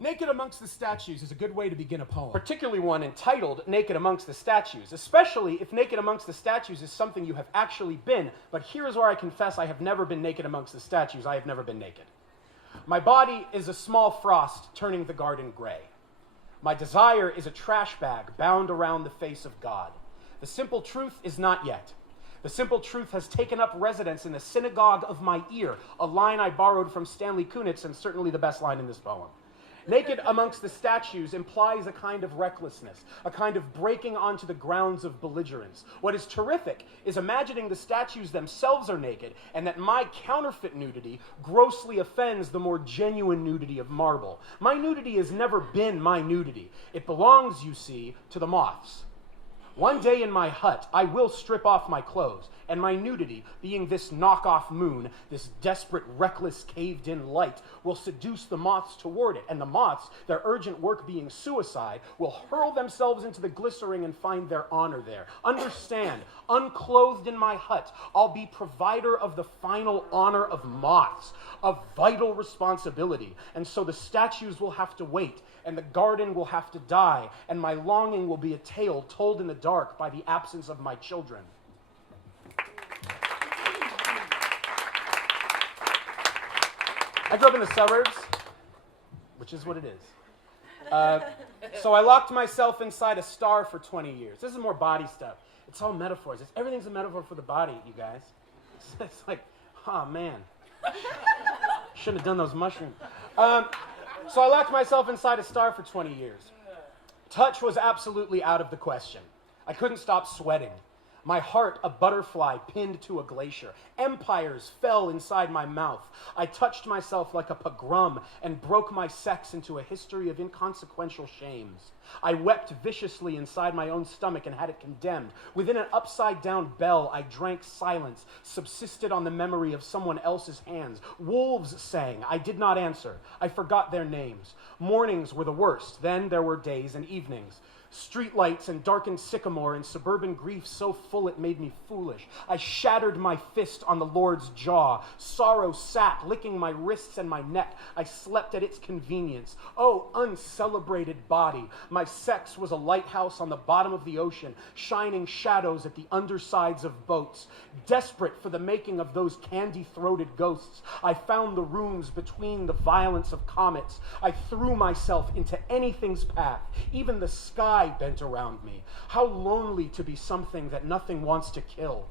Naked Amongst the Statues is a good way to begin a poem. Particularly one entitled Naked Amongst the Statues, especially if naked amongst the statues is something you have actually been. But here's where I confess I have never been naked amongst the statues. I have never been naked. My body is a small frost turning the garden gray. My desire is a trash bag bound around the face of God. The simple truth is not yet. The simple truth has taken up residence in the synagogue of my ear, a line I borrowed from Stanley Kunitz, and certainly the best line in this poem. Naked amongst the statues implies a kind of recklessness, a kind of breaking onto the grounds of belligerence. What is terrific is imagining the statues themselves are naked, and that my counterfeit nudity grossly offends the more genuine nudity of marble. My nudity has never been my nudity. It belongs, you see, to the moths. One day in my hut, I will strip off my clothes, and my nudity, being this knockoff moon, this desperate, reckless, caved-in light, will seduce the moths toward it, and the moths, their urgent work being suicide, will hurl themselves into the glycerine and find their honor there. Understand, unclothed in my hut, I'll be provider of the final honor of moths, a vital responsibility, and so the statues will have to wait, and the garden will have to die, and my longing will be a tale told in the dark by the absence of my children. I grew up in the suburbs, which is what it is. So I locked myself inside a star for 20 years. This is more body stuff. It's all metaphors. Everything's a metaphor for the body, you guys. It's like, oh man. Shouldn't have done those mushrooms. So I locked myself inside a star for 20 years. Touch was absolutely out of the question. I couldn't stop sweating. My heart, a butterfly pinned to a glacier. Empires fell inside my mouth. I touched myself like a pogrom and broke my sex into a history of inconsequential shames. I wept viciously inside my own stomach and had it condemned. Within an upside-down bell, I drank silence, subsisted on the memory of someone else's hands. Wolves sang. I did not answer. I forgot their names. Mornings were the worst. Then there were days and evenings. Streetlights and darkened sycamore and suburban grief so full it made me foolish. I shattered my fist on the Lord's jaw. Sorrow sat, licking my wrists and my neck. I slept at its convenience. Oh, uncelebrated body. My sex was a lighthouse on the bottom of the ocean, shining shadows at the undersides of boats. Desperate for the making of those candy-throated ghosts, I found the rooms between the violence of comets. I threw myself into anything's path, even the sky bent around me. How lonely to be something that nothing wants to kill.